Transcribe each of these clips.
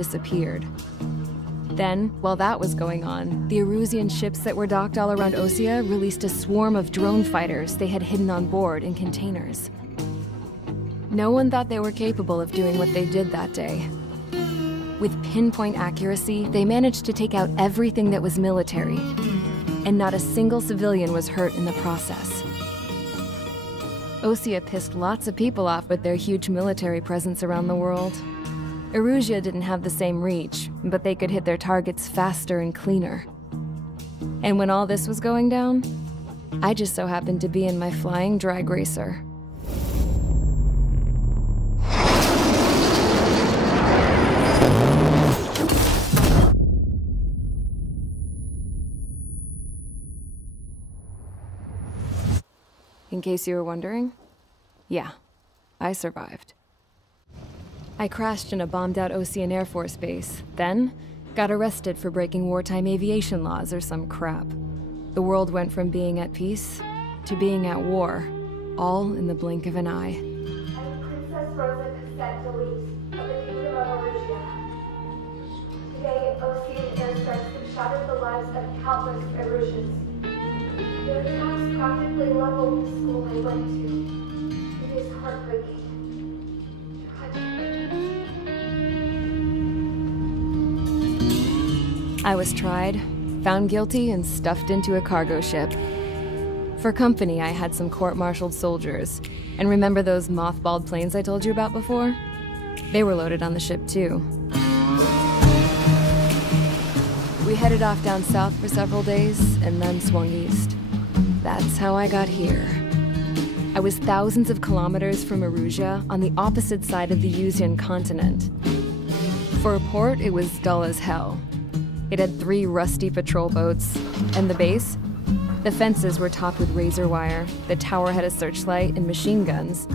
disappeared. Then, while that was going on, the Erusian ships that were docked all around Osea released a swarm of drone fighters they had hidden on board in containers. No one thought they were capable of doing what they did that day. With pinpoint accuracy, they managed to take out everything that was military, and not a single civilian was hurt in the process. Osea pissed lots of people off with their huge military presence around the world. Erusia didn't have the same reach, but they could hit their targets faster and cleaner. And when all this was going down, I just so happened to be in my flying drag racer. In case you were wondering, yeah, I survived. I crashed in a bombed-out Osean Air Force base, then got arrested for breaking wartime aviation laws or some crap. The world went from being at peace to being at war, all in the blink of an eye. I'm Princess Rosa Cassette Delete of the Kingdom of Erusia. Today, Osean airstrikes have shattered the lives of countless Erusians. Their attacks practically leveled the school I went to. It is heartbreaking. I was tried, found guilty, and stuffed into a cargo ship. For company, I had some court-martialed soldiers. And remember those mothballed planes I told you about before? They were loaded on the ship, too. We headed off down south for several days, and then swung east. That's how I got here. I was thousands of kilometers from Erusia, on the opposite side of the Yuzian continent. For a port, it was dull as hell. It had 3 rusty patrol boats, and the base? The fences were topped with razor wire, the tower had a searchlight and machine guns,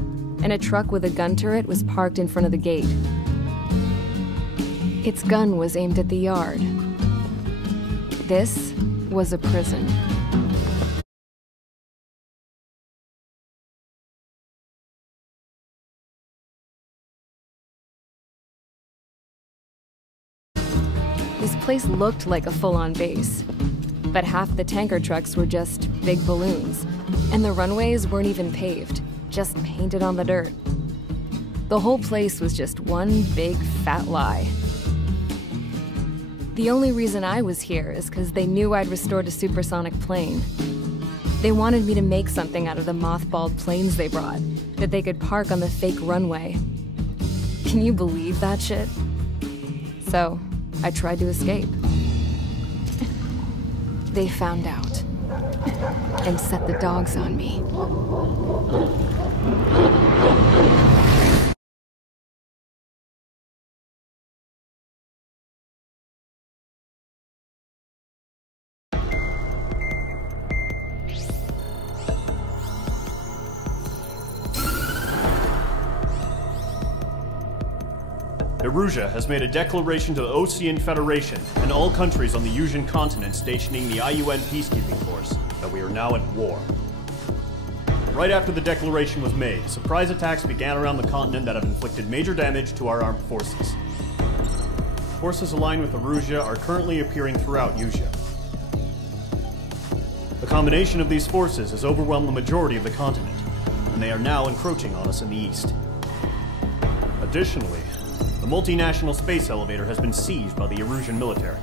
and a truck with a gun turret was parked in front of the gate. Its gun was aimed at the yard. This was a prison. This place looked like a full-on base, but half the tanker trucks were just big balloons, and the runways weren't even paved, just painted on the dirt. The whole place was just one big fat lie. The only reason I was here is because they knew I'd restored a supersonic plane. They wanted me to make something out of the mothballed planes they brought, that they could park on the fake runway. Can you believe that shit? So, I tried to escape. They found out and set the dogs on me. Erusia has made a declaration to the Osean Federation and all countries on the Yuzian continent stationing the IUN peacekeeping force that we are now at war. Right after the declaration was made, surprise attacks began around the continent that have inflicted major damage to our armed forces. Forces aligned with Erusia are currently appearing throughout Yusia. The combination of these forces has overwhelmed the majority of the continent, and they are now encroaching on us in the east. Additionally, the multinational space elevator has been seized by the Erusian military.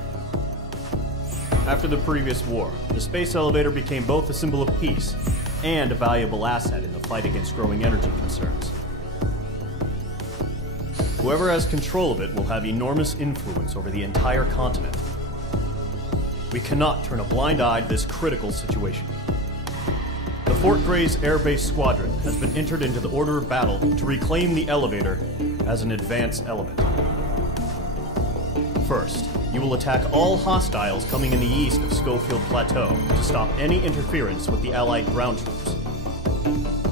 After the previous war, the space elevator became both a symbol of peace and a valuable asset in the fight against growing energy concerns. Whoever has control of it will have enormous influence over the entire continent. We cannot turn a blind eye to this critical situation. The Fort Gray's Air Base Squadron has been entered into the order of battle to reclaim the elevator as an advanced element. First, you will attack all hostiles coming in the east of Schofield Plateau to stop any interference with the Allied ground troops.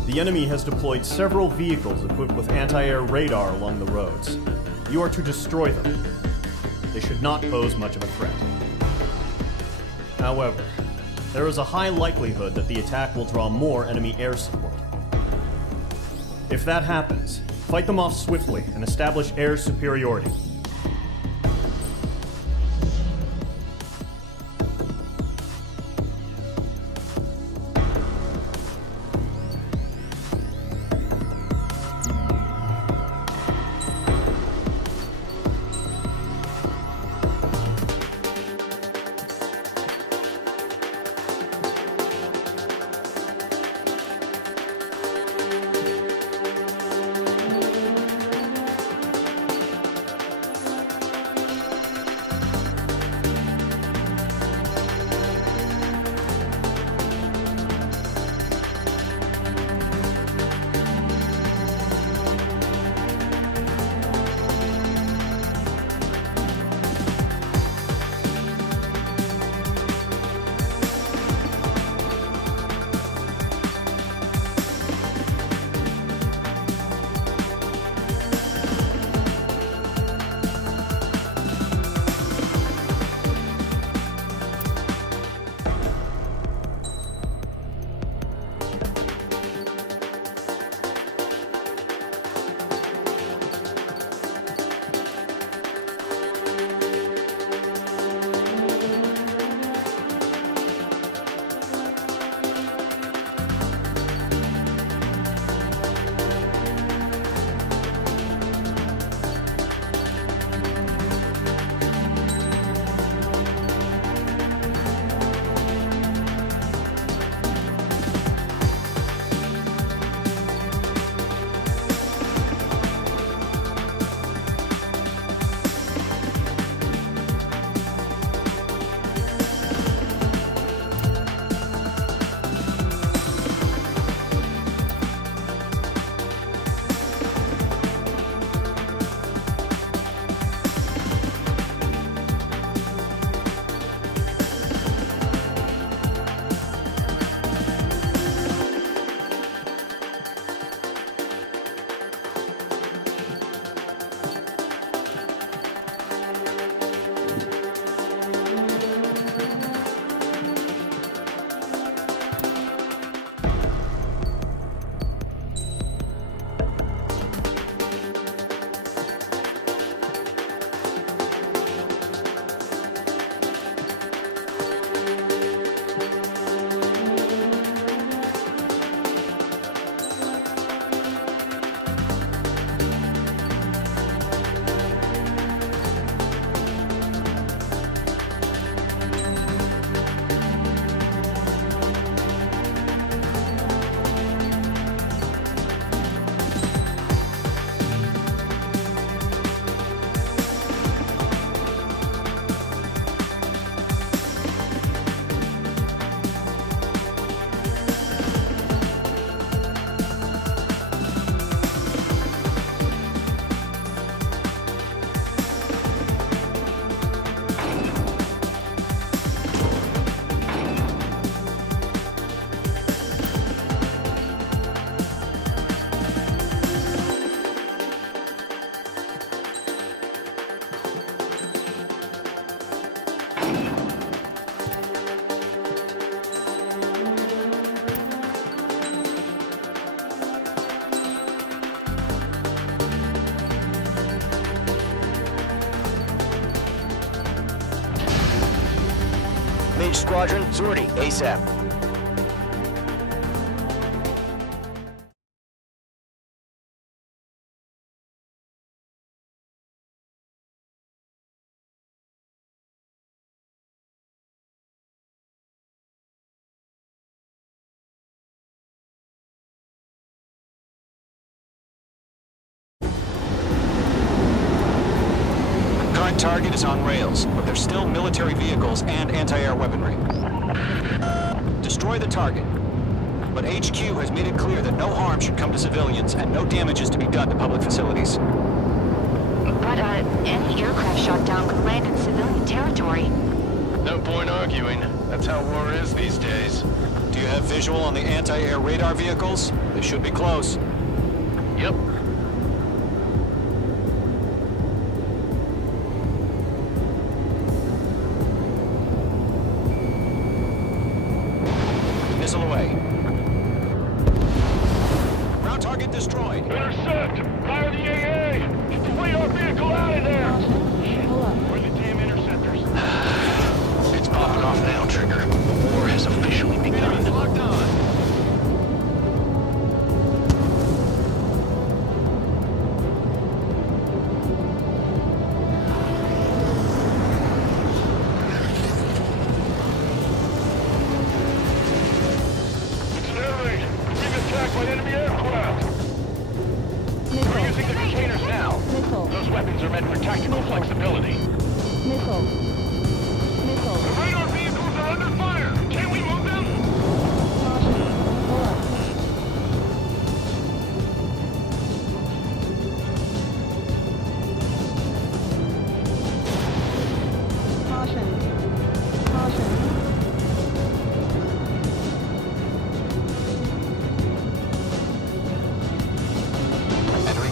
The enemy has deployed several vehicles equipped with anti-air radar along the roads. You are to destroy them. They should not pose much of a threat. However, there is a high likelihood that the attack will draw more enemy air support. If that happens, fight them off swiftly and establish air superiority. squadron, sortie, ASAP. Target is on rails, but there's still military vehicles and anti-air weaponry. Destroy the target. But HQ has made it clear that no harm should come to civilians and no damage is to be done to public facilities. But, any aircraft shot down could land in civilian territory. No point arguing. That's how war is these days. Do you have visual on the anti-air radar vehicles? They should be close. Yep. Missile away. Ground target destroyed. Intercept! Fire the AA! Get the radar vehicle out of there! Where are the damn interceptors? It's popping off now, Trigger. The war has officially begun. Locked on! By enemy aircraft! We're using the containers now. Those weapons are meant for tactical flexibility. Missile. The radar vehicles are under fire! Can we move them?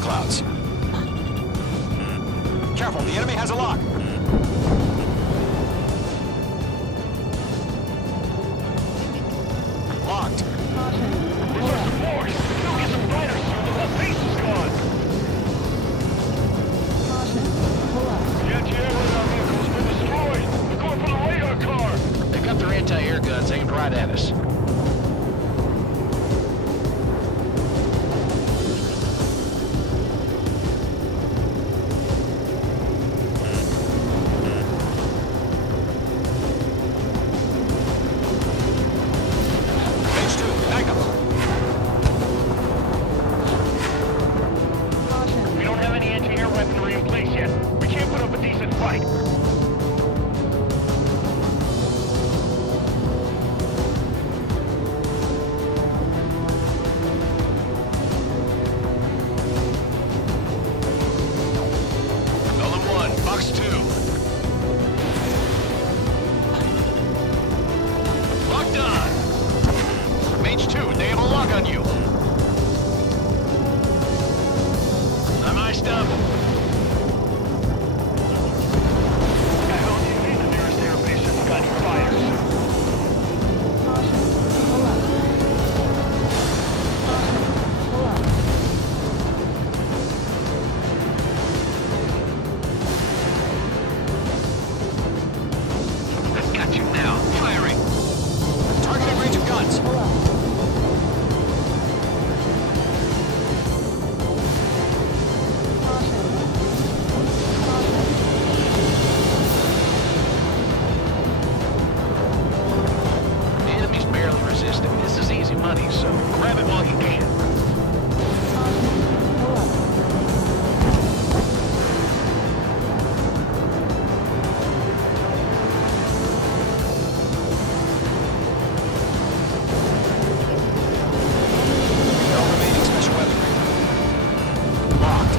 Clouds. Careful, the enemy has a lock. Locked. Where's our support? Go get some fighters soon, the whole base is gone! The anti-air radar vehicle's been destroyed! They're going for the radar car! They got their anti-air guns aimed right at us. We don't have any anti-air weaponry in place yet. We can't put up a decent fight. Golem 1, Box 2. Locked on. Mage 2, they have a lock on you. I'm iced up. I hope you need the nearest airbase that's got fires. I've got you now. Firing. Targeting range of guns. The enemy's barely resisting. This is easy money, so grab it while you can. No remaining special weaponry. Locked.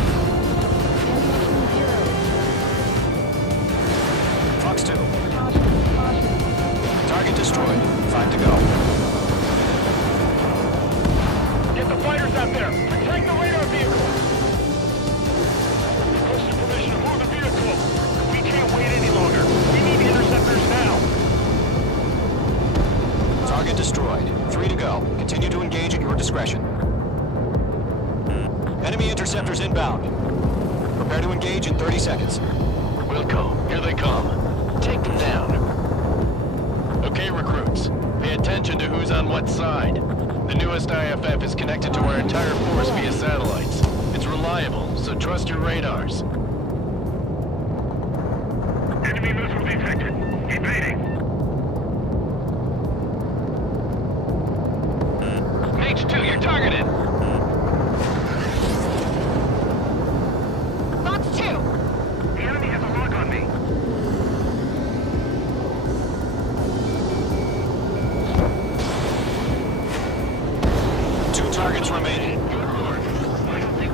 Fox 2. Target destroyed. 5 to go. Get the fighters out there! Protect the radar vehicle! Requested permission to move the vehicle! We can't wait any longer! We need interceptors now! Target destroyed. 3 to go. Continue to engage at your discretion. Enemy interceptors inbound. Prepare to engage in 30 seconds. Wilco, here they come. Take them down. Okay, Who's on what side? The newest IFF is connected to our entire force via satellites. It's reliable, so trust your radars. Enemy missile detected. Evading. H2, you're targeted! Fox 2! The enemy has a lock on me. Two targets remaining.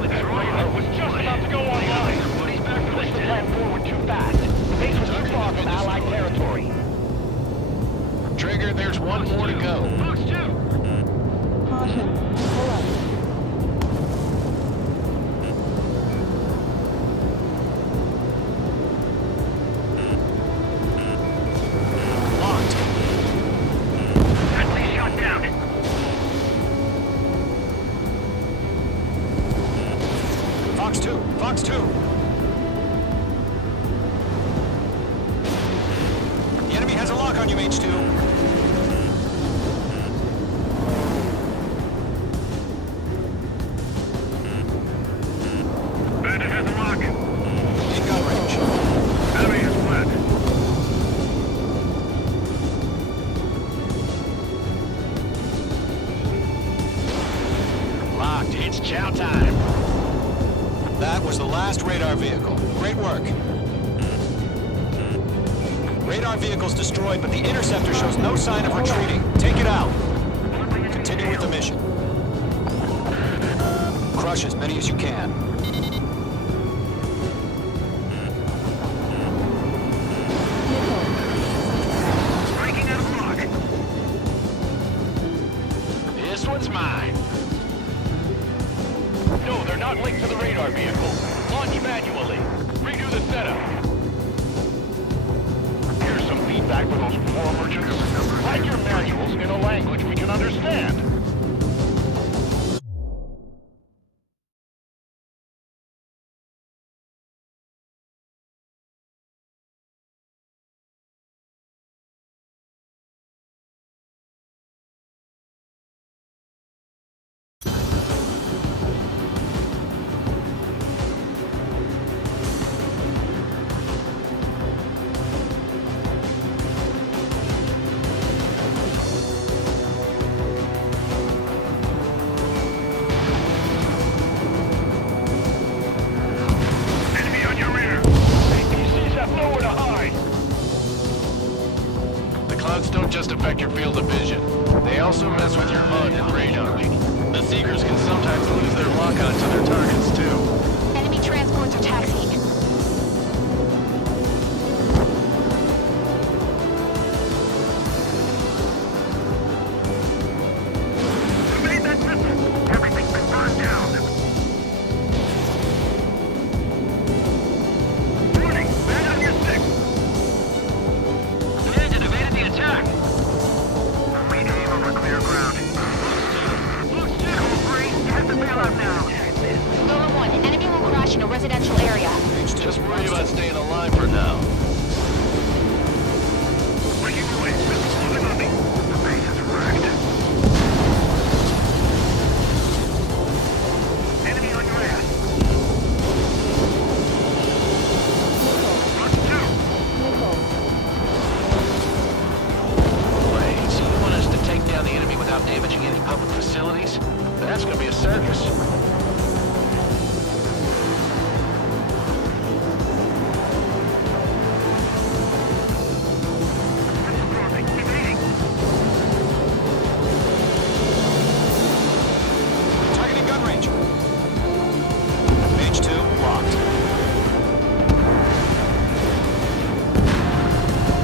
That radar was just about to go online. Pushed the plan forward too fast. The base was too far from Allied territory. Trigger, there's one more to go. Fox 2! Locked. Friendly shot down. Fox 2. Fox 2. The enemy has a lock on you, H2. Bandit has a lock. In gun range. Enemy has fled. Locked, it's chow time. That was the last radar vehicle. Great work. Radar vehicle's destroyed, but the interceptor shows no sign of retreating. Take it out. Continue with the mission. Crush as many as you can. Breaking out of lock. This one's mine. No, they're not linked to the radar vehicle. Launch manually. Redo the setup. Here's some feedback for those war merchants. Write your manuals in a language we can understand. Enemy on your rear. APCs have nowhere to hide. The clouds don't just affect your field of vision. They also mess with your HUD and radar. The Seekers can sometimes lose their lock-on to their targets, too. Enemy transports are taxiing. Who made that missile? Everything's been burned down. Warning! Man on your six! The engine evaded the attack! We aim over clear ground. Looks Cool Breeze, head the bailout now. Lower 1, enemy will crash in a residential area. Just worry about staying alive for now. Breaking away. Missiles moving on me. The base is wrecked. Enemy on your ass. Fox 2. Wait, so you want us to take down the enemy without damaging any public facilities? That's gonna be a circus. Evading. Targeting gun range. H2 locked.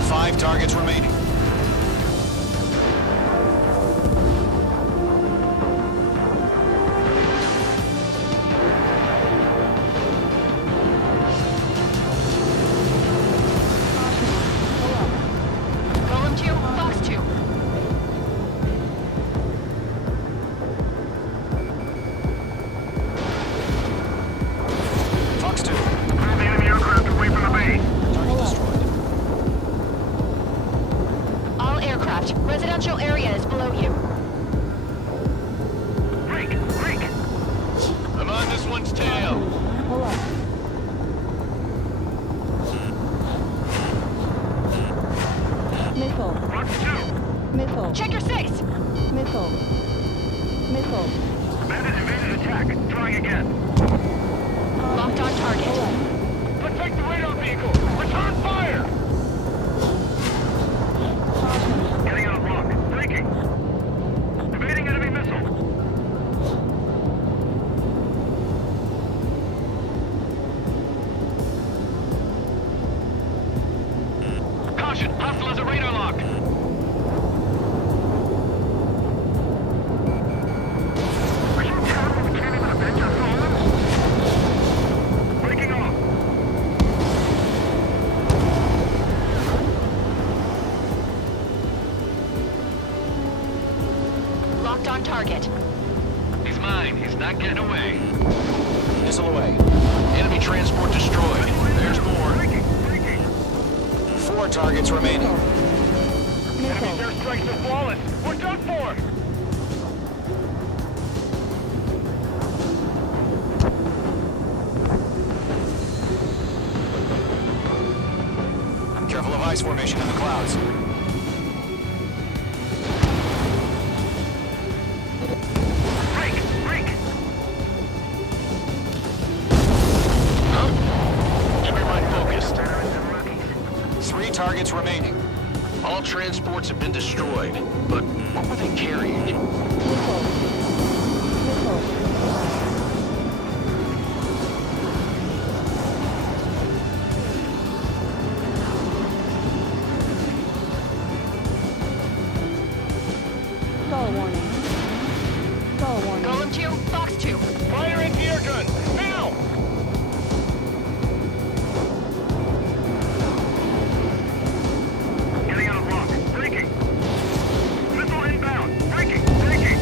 5 targets remaining. Golem 2, Fox 2. Fox 2. Pull the enemy aircraft away from the base. Target destroyed. Missile. Rock 2. Missile. Check your 6! Missile. Missile. Bandit evaded attack. Trying again. Locked on target. Protect the radar vehicle. Return fire. Getting out of lock. Braking. Evading enemy missile. Caution. Hostile has a radar lock. Are you terrible at canning an Avenger phone? Breaking off. Locked on target. He's mine. He's not getting away. Missile away. Enemy transport destroyed. There's more. Breaking. Breaking. 4 targets remaining. Enemy airstrikes are flawless. We're done for. Careful of ice formation in the clouds. Break. Break. Huh? Keep your mind focused. 3 targets remaining. All transports have been destroyed, but what were they carrying? Missile. Missile. Stall warning. Stall warning. Golem 2, Fox 2. Fire anti-air gun. Now. Getting out of lock. Braking. Missile inbound. Braking. Braking.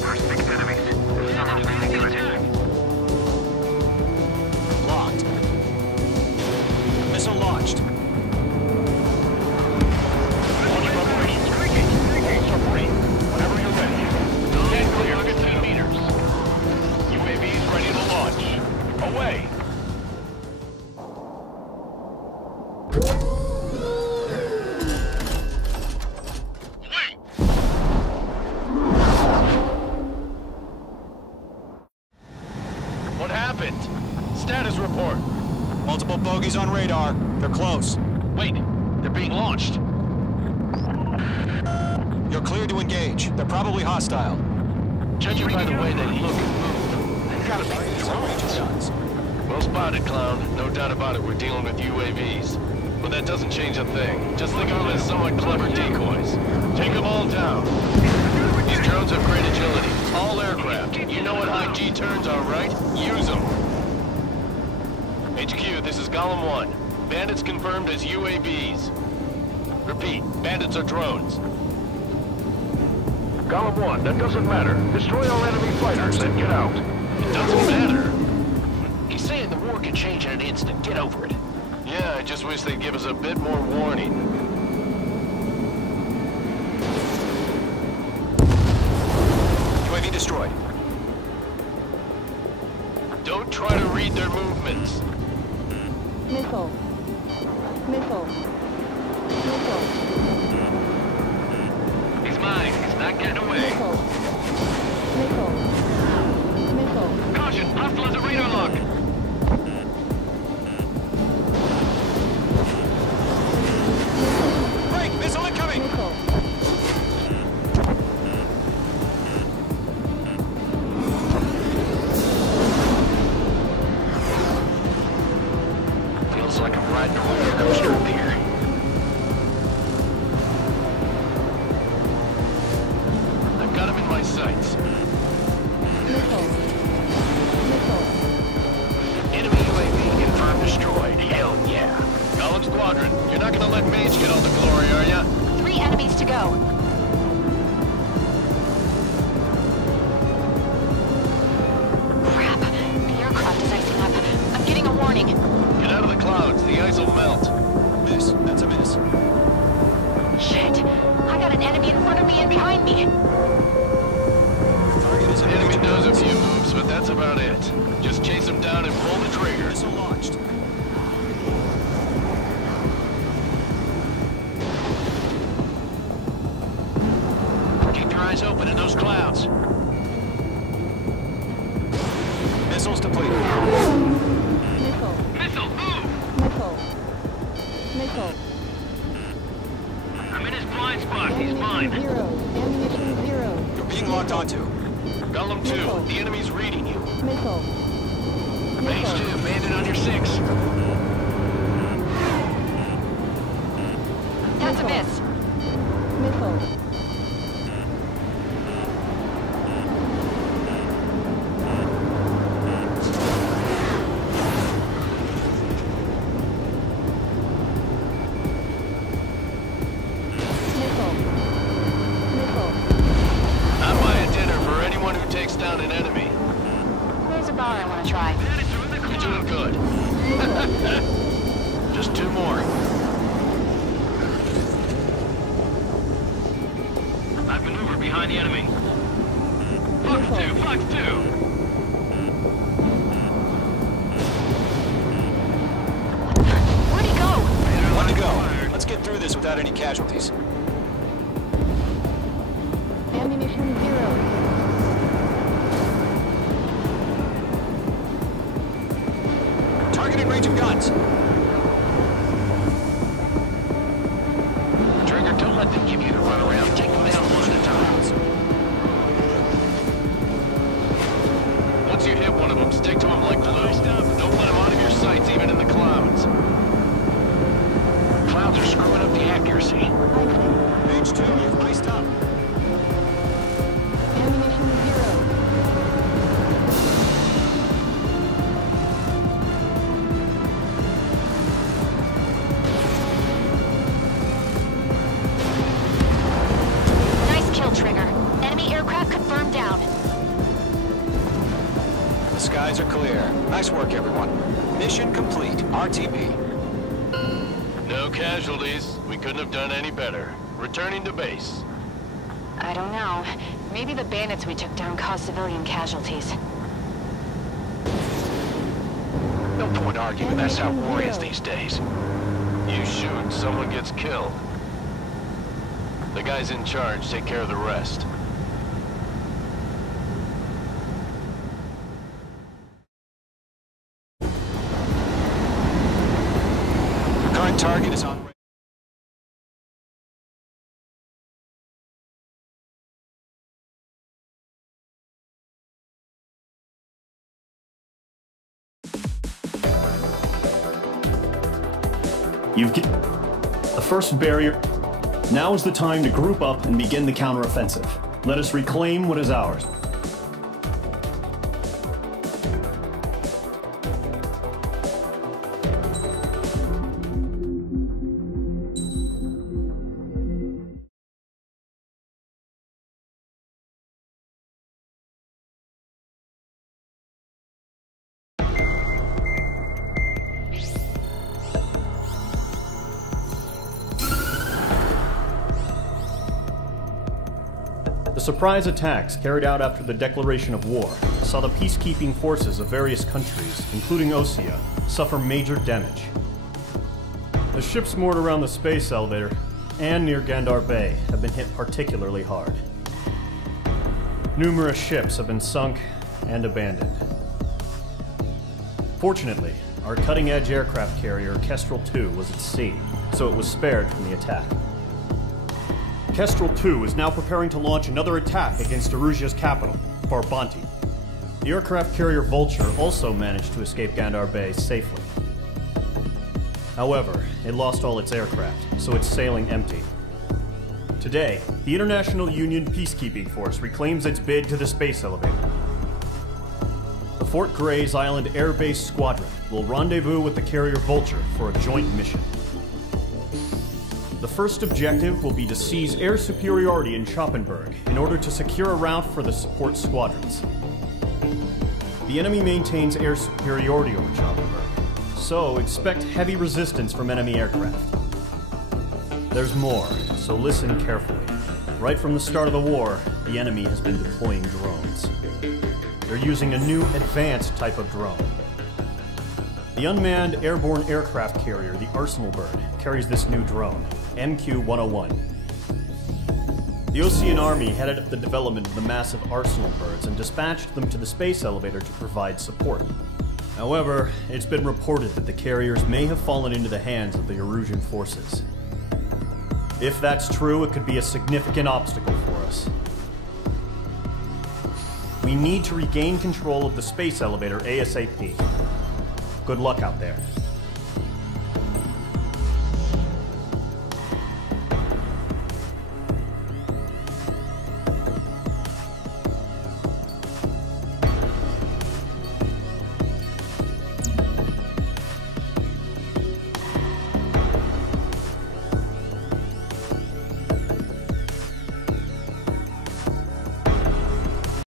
There's 6 enemies. Some are leading to attack. Locked. Missile launched. Launching operations. Braking. Braking. Submarine. Whenever you're ready. Stand clear. 15 meters. UAVs ready to launch. Away. What happened? Status report. Multiple bogies on radar. They're close. Wait, they're being launched. You're clear to engage. They're probably hostile. Judging by the way they look and move, they've got to be drones. Well spotted, clown. No doubt about it, we're dealing with UAVs. But that doesn't change a thing. Just think of them as somewhat clever decoys. Take them all down. These drones have great agility. All aircraft. You know what high G turns are, right? Use them. HQ, this is Golem 1. Bandits confirmed as UAVs. Repeat, bandits are drones. Golem 1, that doesn't matter. Destroy all enemy fighters, then get out. It doesn't matter. He's saying the war can change in an instant. Get over it. Yeah, I just wish they'd give us a bit more warning. UAV destroyed. Don't try to read their movements. Missile. Missile. Missile. He's mine. He's not getting away. Missile. Missile. Missile. Caution, hostile has a radar lock. Break! Missile incoming! Missile. Feels like I'm riding a roller coaster up here. I've got him in my sights. Missile. Missile. Enemy UAV confirmed destroyed. Hell yeah. Golem Squadron, you're not gonna let Mage get all the glory, are ya? 3 enemies to go. Crap. The aircraft is icing up. I'm getting a warning. Get out of the clouds, the ice will melt. Miss. That's a miss. Shit. I got an enemy in front of me and behind me. a few moves, but that's about it. Just chase them down and pull the trigger. Missile launched. Keep your eyes open in those clouds. Missiles depleted. Missile. Missile, move! Missile. Missile. I'm in his blind spot. He's mine. Ammunition 0. Ammunition 0. You're being locked onto. Golem 2, the enemy's reading you. Missile. Base 2, Missile. bandit on your 6. That's a miss. Missile. Missile. Missile. I'm buying dinner for anyone who takes down an enemy. There's a bar I want to try. Bandits are in the You're doing clouds. good. Just 2 more. I've maneuvered behind the enemy. Fox 2, Fox 2. Where'd he go? One to go. Let's get through this without any casualties. Ammunition 0. Target in range of guns. Trigger, don't let them give you the runaround. Take them down one at a time. Once you hit one of them, stick to him like glue. Don't let him out of your sights, even in the clouds. Clouds are screwing up the accuracy. Page 2, you've iced up. Ammunition 0. Nice kill, Trigger. Enemy aircraft confirmed down. The skies are clear. Nice work, everyone. Mission complete. RTB. No casualties. We couldn't have done any better. Returning to base. I don't know. Maybe the bandits we took down caused civilian casualties. No point arguing. That's how war is these days. You shoot, someone gets killed. The guys in charge take care of the rest. Current target is on. You've get the first barrier. Now is the time to group up and begin the counteroffensive. Let us reclaim what is ours. The surprise attacks carried out after the declaration of war saw the peacekeeping forces of various countries, including Osea, suffer major damage. The ships moored around the space elevator and near Gandar Bay have been hit particularly hard. Numerous ships have been sunk and abandoned. Fortunately, our cutting-edge aircraft carrier Kestrel II was at sea, so it was spared from the attack. Kestrel II is now preparing to launch another attack against Erusia's capital, Farbanti. The aircraft carrier Vulture also managed to escape Gandar Bay safely. However, it lost all its aircraft, so it's sailing empty. Today, the International Union Peacekeeping Force reclaims its bid to the space elevator. The Fort Gray's Island Air Base Squadron will rendezvous with the carrier Vulture for a joint mission. The first objective will be to seize air superiority in Schoppenberg in order to secure a route for the support squadrons. The enemy maintains air superiority over Schoppenberg, so expect heavy resistance from enemy aircraft. There's more, so listen carefully. Right from the start of the war, the enemy has been deploying drones. they're using a new advanced type of drone. The unmanned airborne aircraft carrier, the Arsenal Bird, carries this new drone, MQ-101. The Osean Army headed up the development of the massive Arsenal Birds and dispatched them to the space elevator to provide support. However, it's been reported that the carriers may have fallen into the hands of the Erusian forces. If that's true, it could be a significant obstacle for us. We need to regain control of the space elevator ASAP. Good luck out there.